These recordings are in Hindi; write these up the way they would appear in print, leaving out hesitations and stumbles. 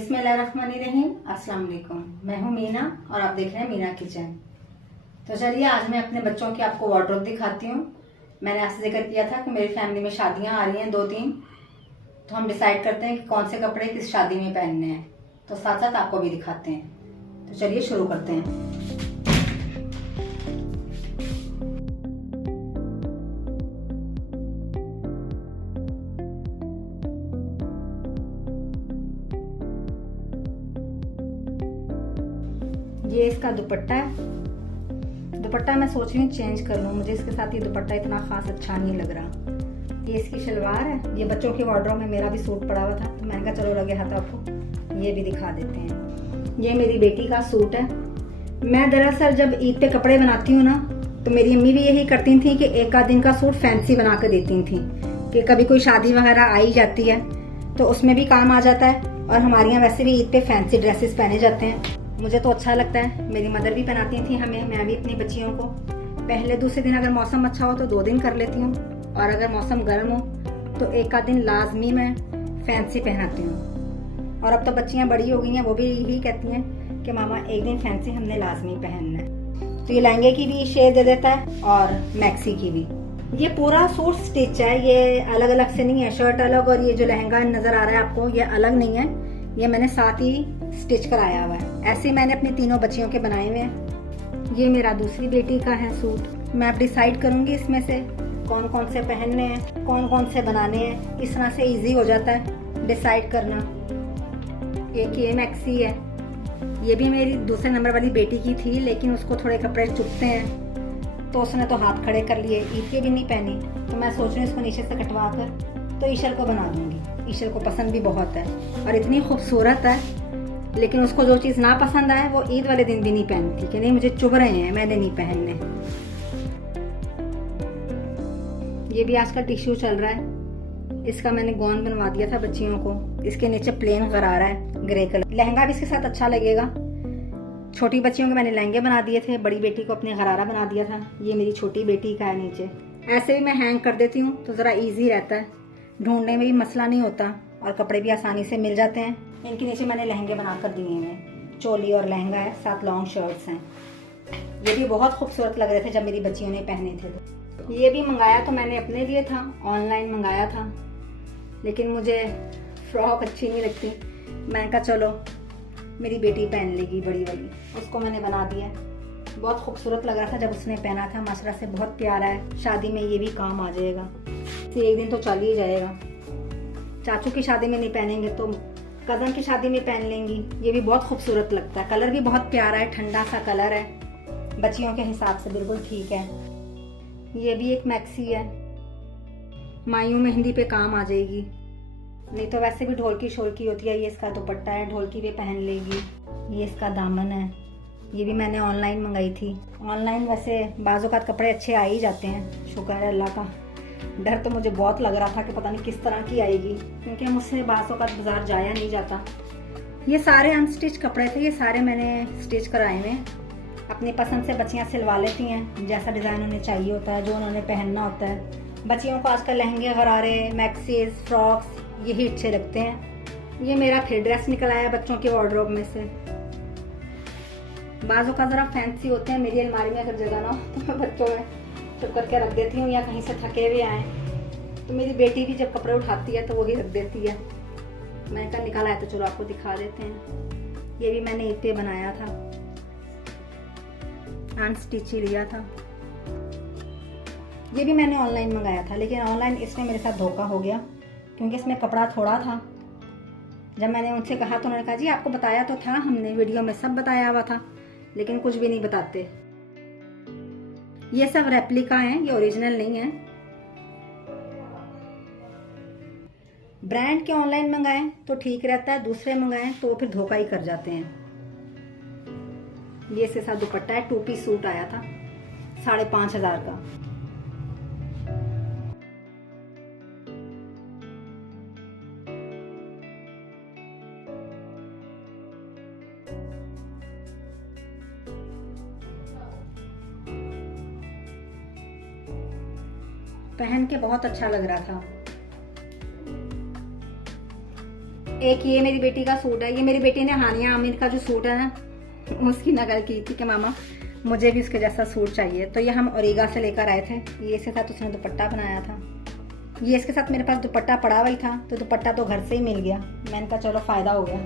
बिस्मिल्लाहिर्रहमानिर्रहीम। अस्सलाम वालेकुम। मैं हूं मीना और आप देख रहे हैं मीना किचन। तो चलिए आज मैं अपने बच्चों की आपको वार्डरोब दिखाती हूँ। मैंने आपसे जिक्र किया था कि मेरी फैमिली में शादियां आ रही हैं 2-3, तो हम डिसाइड करते हैं कि कौन से कपड़े किस शादी में पहनने हैं, तो साथ साथ आपको भी दिखाते हैं। तो चलिए शुरू करते हैं। ये इसका दुपट्टा है। दुपट्टा मैं सोच रही हूँ चेंज कर लूँ, मुझे इसके साथ ये दुपट्टा इतना खास अच्छा नहीं लग रहा। ये इसकी शलवार है। ये बच्चों के वार्डरोब में मेरा भी सूट पड़ा हुआ था, तो मैंने कहा चलो लगे हाथ आपको ये भी दिखा देते हैं। ये मेरी बेटी का सूट है। मैं दरअसल जब ईद पे कपड़े बनाती हूँ ना, तो मेरी अम्मी भी यही करती थी कि एक आध दिन का सूट फैंसी बना कर देती थी कि कभी कोई शादी वगैरह आई जाती है तो उसमें भी काम आ जाता है। और हमारे यहाँ वैसे भी ईद पे फैंसी ड्रेसेस पहने जाते हैं, मुझे तो अच्छा लगता है। मेरी मदर भी पहनाती थी हमें, मैं भी अपनी बच्चियों को। पहले दूसरे दिन अगर मौसम अच्छा हो तो 2 दिन कर लेती हूँ, और अगर मौसम गर्म हो तो एक आध दिन लाजमी मैं फैंसी पहनाती हूँ। और अब तो बच्चियाँ बड़ी हो गई हैं, वो भी यही कहती हैं कि मामा एक दिन फैंसी हमने लाजमी पहनना है। तो ये लहंगे की भी शेप दे देता है और मैक्सी की भी। ये पूरा सूट स्टिच है, ये अलग अलग से नहीं है। शर्ट अलग और ये जो लहंगा नजर आ रहा है आपको ये अलग नहीं है, ये मैंने साथ ही स्टिच कराया हुआ है। ऐसे ही मैंने अपनी तीनों बच्चियों के बनाए हुए हैं। ये मेरा दूसरी बेटी का है सूट। मैं अब डिसाइड करूंगी इसमें से कौन कौन से पहनने हैं, कौन कौन से बनाने हैं। इस तरह से इजी हो जाता है डिसाइड करना। एक ये मैक्सी है, ये भी मेरी दूसरे नंबर वाली बेटी की थी, लेकिन उसको थोड़े कपड़े चुभते हैं तो उसने तो हाथ खड़े कर लिए, ईद के भी नहीं पहनी। तो मैं सोच रही हूँ इसको नीचे से कटवा कर तो ईशल को बना दूंगी। ईशल को पसंद भी बहुत है और इतनी खूबसूरत है, लेकिन उसको जो चीज़ ना पसंद आए वो ईद वाले दिन भी नहीं पहनती कि नहीं मुझे चुभ रहे हैं, मैंने नहीं पहनने। ये भी आजकल टिश्यू चल रहा है। इसका मैंने गॉन बनवा दिया था बच्चियों को। इसके नीचे प्लेन गरारा है ग्रे कलर। लहंगा भी इसके साथ अच्छा लगेगा। छोटी बच्चियों के मैंने लहंगे बना दिए थे, बड़ी बेटी को अपने गरारा बना दिया था। ये मेरी छोटी बेटी का है नीचे। ऐसे भी मैं हैंग कर देती हूँ तो ज़रा ईजी रहता है, ढूंढने में भी मसला नहीं होता और कपड़े भी आसानी से मिल जाते हैं। इनके नीचे मैंने लहंगे बनाकर दिए हैं। चोली और लहंगा है, साथ लॉन्ग शर्ट्स हैं। ये भी बहुत खूबसूरत लग रहे थे जब मेरी बच्चियों ने पहने थे। तो ये भी मंगाया तो मैंने अपने लिए था, ऑनलाइन मंगाया था, लेकिन मुझे फ्रॉक अच्छी नहीं लगती। मैंने कहा चलो मेरी बेटी पहन लेगी बड़ी वाली, उसको मैंने बना दिया। बहुत खूबसूरत लग रहा था जब उसने पहना था, माशाल्लाह से बहुत प्यारा है। शादी में ये भी काम आ जाएगा, एक दिन तो चल ही जाएगा। चाचू की शादी में नहीं पहनेंगे तो कज़न की शादी में पहन लेंगी। ये भी बहुत खूबसूरत लगता है, कलर भी बहुत प्यारा है, ठंडा सा कलर है, बच्चियों के हिसाब से बिल्कुल ठीक है। ये भी एक मैक्सी है, मायूं मेहंदी पे काम आ जाएगी। नहीं तो वैसे भी ढोलकी शोलकी होती है। ये इसका दुपट्टा है, ढोलकी पे पहन लेगी। ये इसका दामन है। ये भी मैंने ऑनलाइन मंगाई थी। ऑनलाइन वैसे बाज़ औक़ात कपड़े अच्छे आ ही जाते हैं, शुक्र है अल्लाह का। डर तो मुझे बहुत लग रहा था कि पता नहीं किस तरह की आएगी, क्योंकि मुझसे बाज़ औक़ात बाज़ार जाया नहीं जाता। ये सारे अनस्टिच कपड़े थे, ये सारे मैंने स्टिच कराए हुए। अपनी पसंद से बच्चियां सिलवा लेती हैं, जैसा डिज़ाइन उन्हें चाहिए होता है, जो उन्होंने पहनना होता है। बच्चियों को आजकल लहंगे गरारे, मैक्सीज, फ्रॉक्स यही अच्छे लगते हैं। ये मेरा फिर ड्रेस निकल आया बच्चों के वार्डरोब में से। बाज़ों का ज़रा फैंसी होते हैं। मेरी अलमारी में अगर जगह ना हो तो मैं बच्चों में चुप करके रख देती हूँ, या कहीं से थके हुए आए तो मेरी बेटी भी जब कपड़े उठाती है तो वही रख देती है। मैंने कहा निकाला है तो चलो आपको दिखा देते हैं। ये भी मैंने ईद पे बनाया था, अनस्टिच ही लिया था। ये भी मैंने ऑनलाइन मंगाया था, लेकिन ऑनलाइन इसमें मेरे साथ धोखा हो गया, क्योंकि इसमें कपड़ा थोड़ा था। जब मैंने उनसे कहा तो उन्होंने कहा जी आपको बताया तो था हमने, वीडियो में सब बताया हुआ था, लेकिन कुछ भी नहीं बताते। ये सब रेप्लिका हैं, ये ओरिजिनल नहीं है। ब्रांड के ऑनलाइन मंगाएं तो ठीक रहता है, दूसरे मंगाएं तो फिर धोखा ही कर जाते हैं। ये इसके साथ दुपट्टा है, 2 पीस सूट आया था 5,500 का। पहन के बहुत अच्छा लग रहा था। एक ये मेरी बेटी का सूट है, ये मेरी बेटी ने हानिया आमिर का जो सूट है ना उसकी नकल की थी कि मामा मुझे भी उसके जैसा सूट चाहिए। तो ये हम ओरिगा से लेकर आए थे। ये इसके साथ उसने दुपट्टा बनाया था। ये इसके साथ मेरे पास दुपट्टा पड़ा हुआ ही था, तो दुपट्टा तो घर से ही मिल गया। मैंने कहा चलो फ़ायदा हो गया।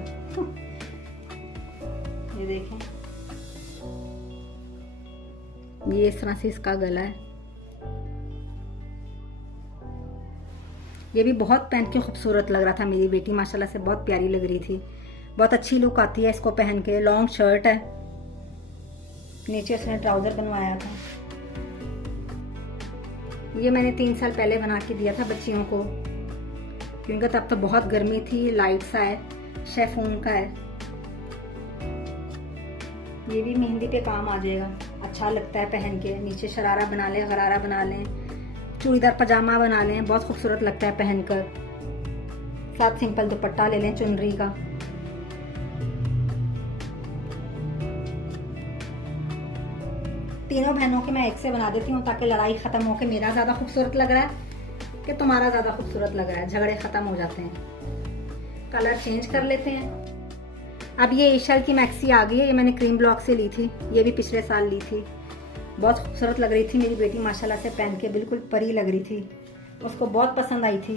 ये देखें, ये इस तरह से इसका गला है। ये भी बहुत पहन के खूबसूरत लग रहा था। मेरी बेटी माशाल्लाह से बहुत प्यारी लग रही थी। बहुत अच्छी लुक आती है इसको पहन के। लॉन्ग शर्ट है, नीचे उसने ट्राउज़र बनवाया था। ये मैंने 3 साल पहले बना के दिया था बच्चियों को, क्योंकि तब तो बहुत गर्मी थी। लाइट सा है, शेफून का है। ये भी मेहंदी पे काम आ जाएगा, अच्छा लगता है पहन के। नीचे शरारा बना लें, गरारा बना लें, चूड़ीदार पजामा बना लें, बहुत खूबसूरत लगता है पहनकर। साथ सिंपल दुपट्टा ले लें चुनरी का। तीनों बहनों के मैं एक से बना देती हूँ, ताकि लड़ाई ख़त्म हो के मेरा ज़्यादा खूबसूरत लग रहा है कि तुम्हारा ज़्यादा खूबसूरत लग रहा है, झगड़े ख़त्म हो जाते हैं। कलर चेंज कर लेते हैं। अब ये ईशल की मैक्सी आ गई है। ये मैंने क्रीम ब्लॉक से ली थी। ये भी पिछले साल ली थी। बहुत खूबसूरत लग रही थी मेरी बेटी माशाल्लाह से पहन के, बिल्कुल परी लग रही थी। उसको बहुत पसंद आई थी।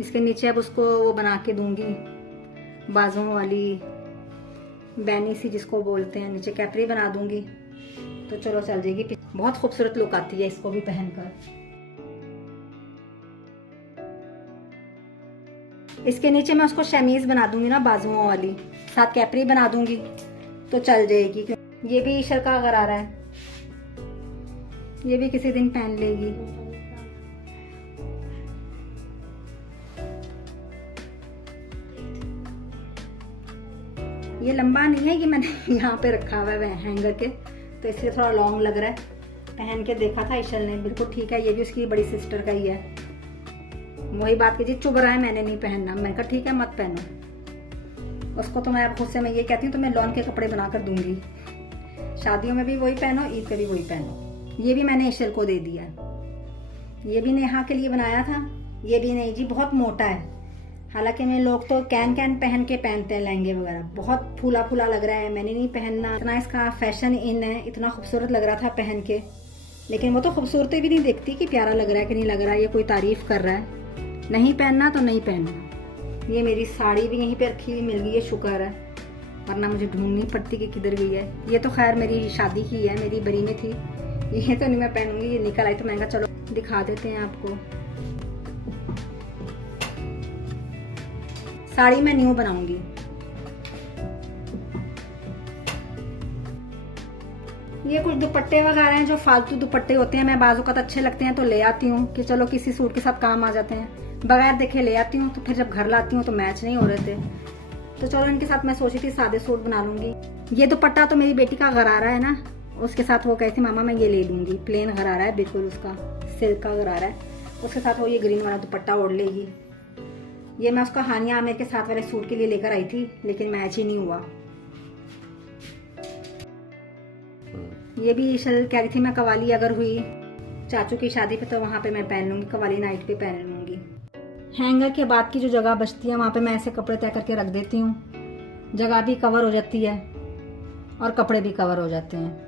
इसके नीचे अब उसको वो बना के दूंगी, बाजुओं वाली बैनी सी जिसको बोलते हैं, नीचे कैपरी बना दूंगी तो चलो चल जाएगी। बहुत खूबसूरत लुक आती है इसको भी पहनकर। इसके नीचे मैं उसको शमीज बना दूंगी ना बाजुओं वाली, साथ कैपरी बना दूंगी तो चल जाएगी। ये भी ईशर का गरारा है, ये भी किसी दिन पहन लेगी। ये लंबा नहीं है, ये मैंने यहाँ पे रखा हुआ है हैंगर के, तो इसलिए थोड़ा लॉन्ग लग रहा है। पहन के देखा था ईशल ने, बिल्कुल ठीक है। ये भी उसकी बड़ी सिस्टर का ही है। वही बात कीजिए, चुभ रहा है, मैंने नहीं पहनना। मैंने कहा ठीक है मत पहनो। उसको तो मैं अब खुद से मैं ये कहती हूँ तो मैं लॉन के कपड़े बना कर दूंगी। शादियों में भी वही पहनो, ईद पे भी वही पहनो। ये भी मैंने ईशल को दे दिया। ये भी नेहा के लिए बनाया था। ये भी नहीं जी, बहुत मोटा है। हालांकि मैं लोग तो कैन पहन के पहनते हैं लहंगे वगैरह, बहुत फूला फूला लग रहा है। मैंने नहीं पहनना। इतना इसका फैशन इन है, इतना खूबसूरत लग रहा था पहन के, लेकिन वो तो खूबसूरती भी नहीं देखती कि प्यारा लग रहा है कि नहीं लग रहा है। ये कोई तारीफ कर रहा है। नहीं पहनना तो नहीं पहनना। ये मेरी साड़ी भी यहीं पे रखी हुई मिल गई है, शुक्र है, वरना मुझे ढूंढनी पड़ती कि किधर गई है। ये तो खैर मेरी शादी की है, मेरी बरी में थी। ये तो नहीं मैं पहनूंगी, ये निकल आई तो महंगा। चलो दिखा देते हैं आपको। साड़ी मैं न्यू बनाऊंगी। ये कुछ दुपट्टे वगैरह हैं जो फालतू दुपट्टे होते हैं। मैं बाजू का तो अच्छे लगते हैं तो ले आती हूँ कि चलो किसी सूट के साथ काम आ जाते हैं। बगैर देखे ले आती हूँ, तो फिर जब घर लाती हूँ तो मैच नहीं हो रहे थे। तो चलो इनके साथ मैं सोची थी सादे सूट बना लूंगी। ये दुपट्टा तो मेरी बेटी का गरारा है ना, उसके साथ वो कहती मामा मैं ये ले लूंगी। प्लेन गरारा है बिल्कुल, उसका सिल्क का गरारा है। उसके साथ वो ये ग्रीन वाला दुपट्टा ओढ़ लेगी। ये मैं उसका हानिया आमिर के साथ वाले सूट के लिए लेकर आई थी, लेकिन मैच ही नहीं हुआ। ये भी ईशल कह रही थी मैं कवाली अगर हुई चाचू की शादी पे तो वहाँ पे मैं पहन लूंगी, कवाली नाइट पे पहन लूंगी। हैंगर के बाद की जो जगह बचती है वहाँ पे मैं ऐसे कपड़े तय करके रख देती हूँ। जगह भी कवर हो जाती है और कपड़े भी कवर हो जाते हैं।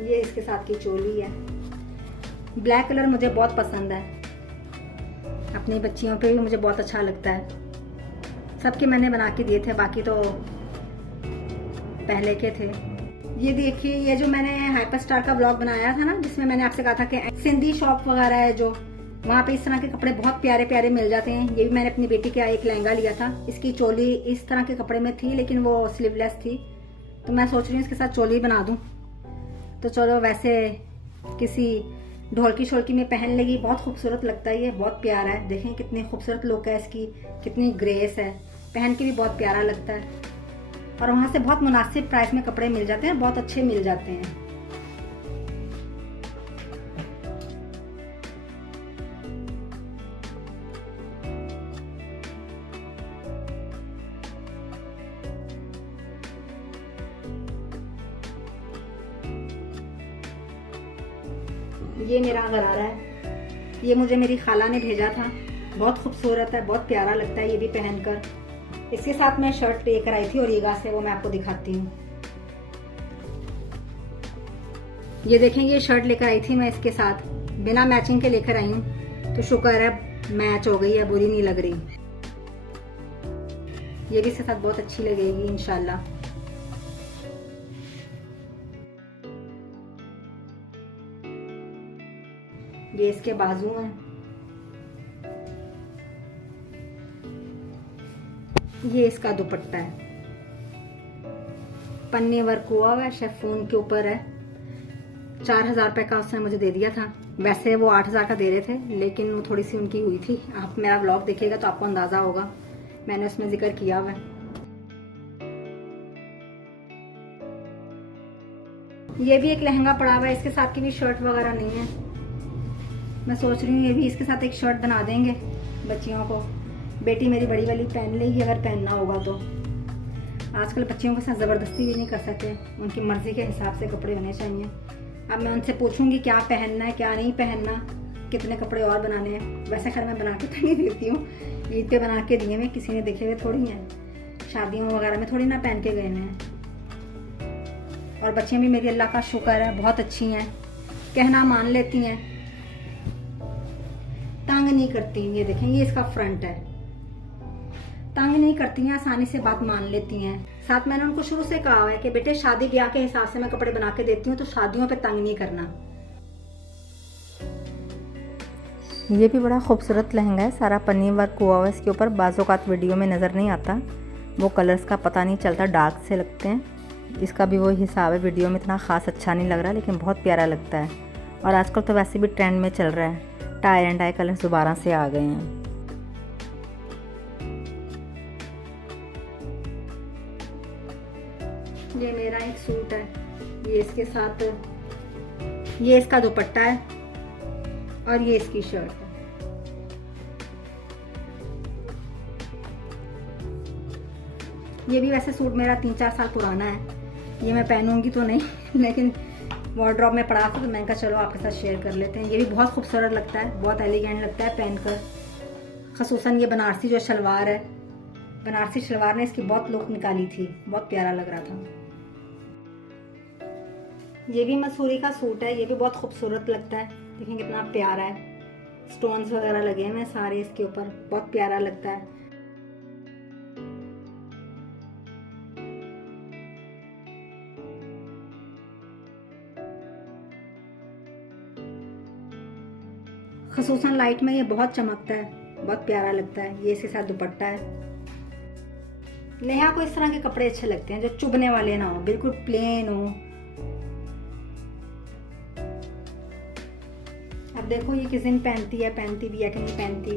ये इसके साथ की चोली है। ब्लैक कलर मुझे बहुत पसंद है, अपनी बच्चियों पे भी मुझे बहुत अच्छा लगता है। सबके मैंने बना के दिए थे, बाकी तो पहले के थे। ये देखिए, ये जो मैंने हाइपर स्टार का व्लॉग बनाया था ना, जिसमें मैंने आपसे कहा था कि सिंधी शॉप वगैरह है जो, वहाँ पे इस तरह के कपड़े बहुत प्यारे प्यारे मिल जाते हैं। ये भी मैंने अपनी बेटी का एक लहंगा लिया था। इसकी चोली इस तरह के कपड़े में थी, लेकिन वो स्लीवलेस थी, तो मैं सोच रही हूँ इसके साथ चोली बना दूँ। तो चलो वैसे किसी ढोलकी शोलकी में पहन लेगी, बहुत खूबसूरत लगता है। ये बहुत प्यारा है, देखें कितनी खूबसूरत लुक है इसकी, कितनी ग्रेस है, पहन के भी बहुत प्यारा लगता है। और वहाँ से बहुत मुनासिब प्राइस में कपड़े मिल जाते हैं, बहुत अच्छे मिल जाते हैं। ये मेरा गरारा है, ये मुझे मेरी खाला ने भेजा था। बहुत खूबसूरत है, बहुत प्यारा लगता है ये भी पहनकर। इसके साथ मैं शर्ट लेकर आई थी ओरिगा से, वो मैं आपको दिखाती हूँ। ये देखें, ये शर्ट लेकर आई थी मैं इसके साथ, बिना मैचिंग के लेकर आई हूँ, तो शुक्र है मैच हो गई है, बुरी नहीं लग रही। ये भी इसके साथ बहुत अच्छी लगेगी इंशाल्लाह। ये इसके बाजू हैं, ये इसका दुपट्टा है, पन्ने वर्क हुआ हुआ है, शिफॉन के ऊपर है। 4000 रुपये का उसने मुझे दे दिया था। वैसे वो 8000 का दे रहे थे, लेकिन वो थोड़ी सी उनकी हुई थी। आप मेरा व्लॉग देखिएगा तो आपको अंदाजा होगा, मैंने उसमें जिक्र किया हुआ है। ये भी एक लहंगा पड़ा हुआ है, इसके साथ की भी शर्ट वगैरह नहीं है। मैं सोच रही हूँ ये भी इसके साथ एक शर्ट बना देंगे बच्चियों को। बेटी मेरी बड़ी वाली पहन लेगी अगर पहनना होगा तो। आजकल बच्चियों के साथ ज़बरदस्ती भी नहीं कर सकते, उनकी मर्ज़ी के हिसाब से कपड़े होने चाहिए। अब मैं उनसे पूछूंगी क्या पहनना है क्या नहीं पहनना, कितने कपड़े और बनाने हैं। वैसे खैर मैं बना के तो नहीं देती हूँ, ईद पे बना के दिए में किसी ने देखे हुए थोड़ी हैं, शादियों वगैरह में थोड़ी ना पहन के गए हैं। और बच्चियाँ भी मेरी अल्लाह का शुक्र है बहुत अच्छी हैं, कहना मान लेती हैं, तंग नहीं करती। ये देखें, ये इसका फ्रंट है, तंग नहीं करती हैं, आसानी से बात मान लेती हैं। साथ मैंने उनको शुरू से कहा है कि बेटे शादी ब्याह के हिसाब से मैं कपड़े बना के देती हूँ, तो शादियों पे तंग नहीं करना। ये भी बड़ा खूबसूरत लहंगा है, सारा पन्नी वर्क हुआ हुआ है इसके ऊपर। बाज़ोकात वीडियो में नज़र नहीं आता, वो कलर्स का पता नहीं चलता, डार्क से लगते हैं। इसका भी वही हिसाब है, वीडियो में इतना ख़ास अच्छा नहीं लग रहा, लेकिन बहुत प्यारा लगता है। और आजकल तो वैसे भी ट्रेंड में चल रहा है, टाई एंड डाई कलर्स दोबारा से आ गए हैं। ये मेरा एक सूट है, ये इसके साथ, ये इसका दुपट्टा है और ये इसकी शर्ट है। ये भी वैसे सूट मेरा 3-4 साल पुराना है, ये मैं पहनूंगी तो नहीं, लेकिन वार्डरोब में पड़ा था तो मैंने कहा चलो आपके साथ शेयर कर लेते हैं। ये भी बहुत खूबसूरत लगता है, बहुत एलिगेंट लगता है पहनकर। ख़ुसूसन ये बनारसी जो शलवार है, बनारसी शलवार ने इसकी बहुत लुक निकाली थी, बहुत प्यारा लग रहा था। ये भी मसूरी का सूट है, ये भी बहुत खूबसूरत लगता है, देखें कितना प्यारा है, स्टोन्स वगैरह लगे हैं सारे इसके ऊपर, बहुत प्यारा लगता है। ख़ुसूसन लाइट में ये बहुत चमकता है, बहुत प्यारा लगता है। ये इसके साथ दुपट्टा है। नेहा को इस तरह के कपड़े अच्छे लगते हैं जो चुभने वाले ना हो, बिल्कुल प्लेन हो। अब देखो ये किस दिन पहनती है, पहनती भी है कि नहीं पहनती।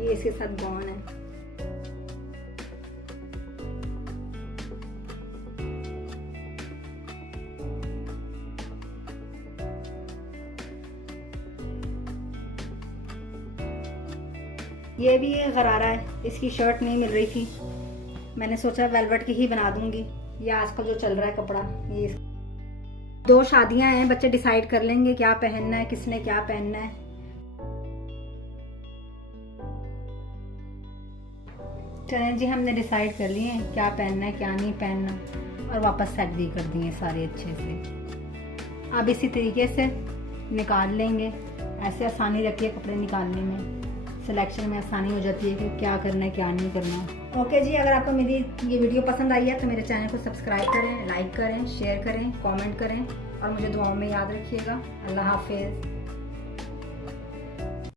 ये इसके साथ गॉन है। ये भी एक गरारा है, इसकी शर्ट नहीं मिल रही थी, मैंने सोचा वेलवेट की ही बना दूंगी। ये आजकल जो चल रहा है कपड़ा, ये 2 शादियां हैं, बच्चे डिसाइड कर लेंगे क्या पहनना है, किसने क्या पहनना है। चलें जी, हमने डिसाइड कर लिए क्या पहनना है क्या नहीं पहनना, और वापस सेट भी कर दिए सारे अच्छे से। अब इसी तरीके से निकाल लेंगे, ऐसे आसानी रहती है कपड़े निकालने में, सिलेक्शन में आसानी हो जाती है कि क्या करना है क्या नहीं करना। ओके जी, अगर आपको मेरी ये वीडियो पसंद आई है तो मेरे चैनल को सब्सक्राइब करें, लाइक करें, शेयर करें, कमेंट करें और मुझे दुआओं में याद रखिएगा। अल्लाह हाफिज़।